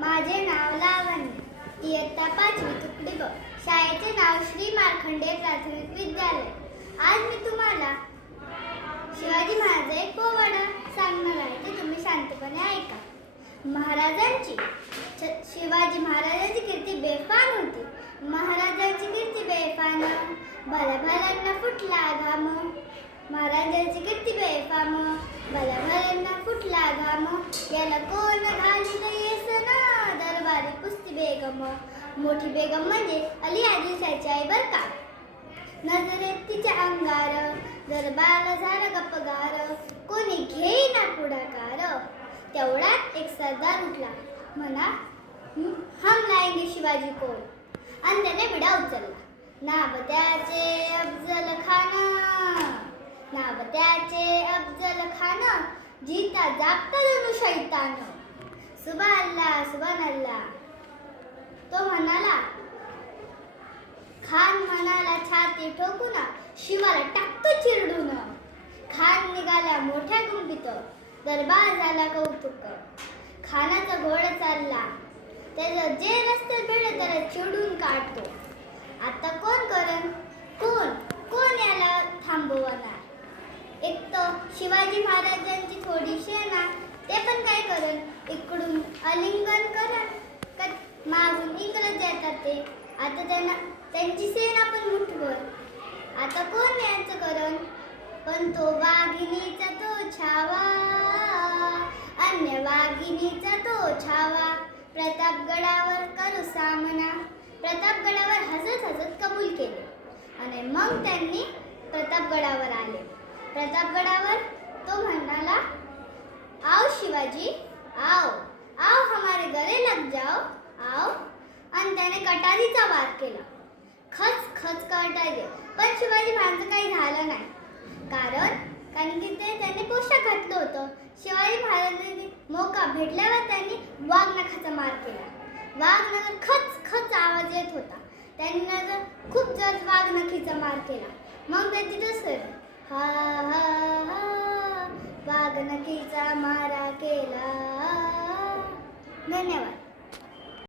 माझे नाव लावण्य, इयत्ता 5वी तुकडी ब. शाळेचे नाव श्री मार्कंडेय प्राथमिक विद्यालय. आज मी तुम्हाला शिवाजी महाराज एक पोवाडा सांगणार आहे, ते तुम्ही शांतपणे ऐका. शिवाजी महाराजांची कीर्ती बेफान होती. महाराजांची कीर्ती बेफान, भल्या भल्यांना फुटला घाम. महाराजांची कीर्ती बेफाम, भल्या भल्यांना फुटला घाम. याला कोण घालीत येसन, दरबारी पुसती बेगम. मोठी बेगम म्हणजे अली आदिलशाहीची आई बर का. नजरेत तिच्या अंगार, दरबारला झाला गपगार. कोणी घेईना पुढाकार. तेवढ्यात एक सरदार उठला, म्हणा हम लाएंगे शिवाजी को. आणि त्याने विडा उचलला. नाव त्याचे अफजल खान, नाव त्याचे अफजल खान. जीता जागता जणू शैतान. सुभान अल्लाह सुभान अल्लाह. तो म्हणाला, खान म्हणाला छाती ठोकून, शिवाला टाकतो चिरडून. खान निघाला मोठ्या गुंफीत, दरबार झाला कौतुक. खानाचा घोडा चालला, त्याचं जे रस्त्यात भेटलं त्याला चिडून काढतो. आता कोण करण, कोण याला थांबवणार. एक तर शिवाजी महाराजांची थोडी सेना, ते पण काय करण. इकडून आलिंगन करण, मागून इंग्रज येतात ते. आता त्यांची सेना पण मुठभर. आता कोण याचं करण. पण तो वाघिणीचा तो छावा, अन्य वाघिणीचा तो छावा. प्रतापगडावर करू सामना. प्रतापगडावर हसत हसत कबूल केले आणि मग त्यांनी प्रतापगडावर आले. प्रतापगडावर तो म्हणाला, आओ शिवाजी आओ, आओ हमारे गले लग जाओ आओ. आणि त्याने कटारीचा वार केला. खच खच कटारी. पण शिवाजी महाराजांचं काही झालं नाही. कारण की त्याने पोशाख घातलं होतं. शिवाजी महाराजांनी मौका भेटल्यावर त्यांनी वाघनखाचा मार केला. वाघनखाचा खच खच आवाज येत होता. त्यांनी खूप जर वाघनखीचा मार केला. मग ते तिथंच हा हा हा वाघनखीचा मारा केला. धन्यवाद.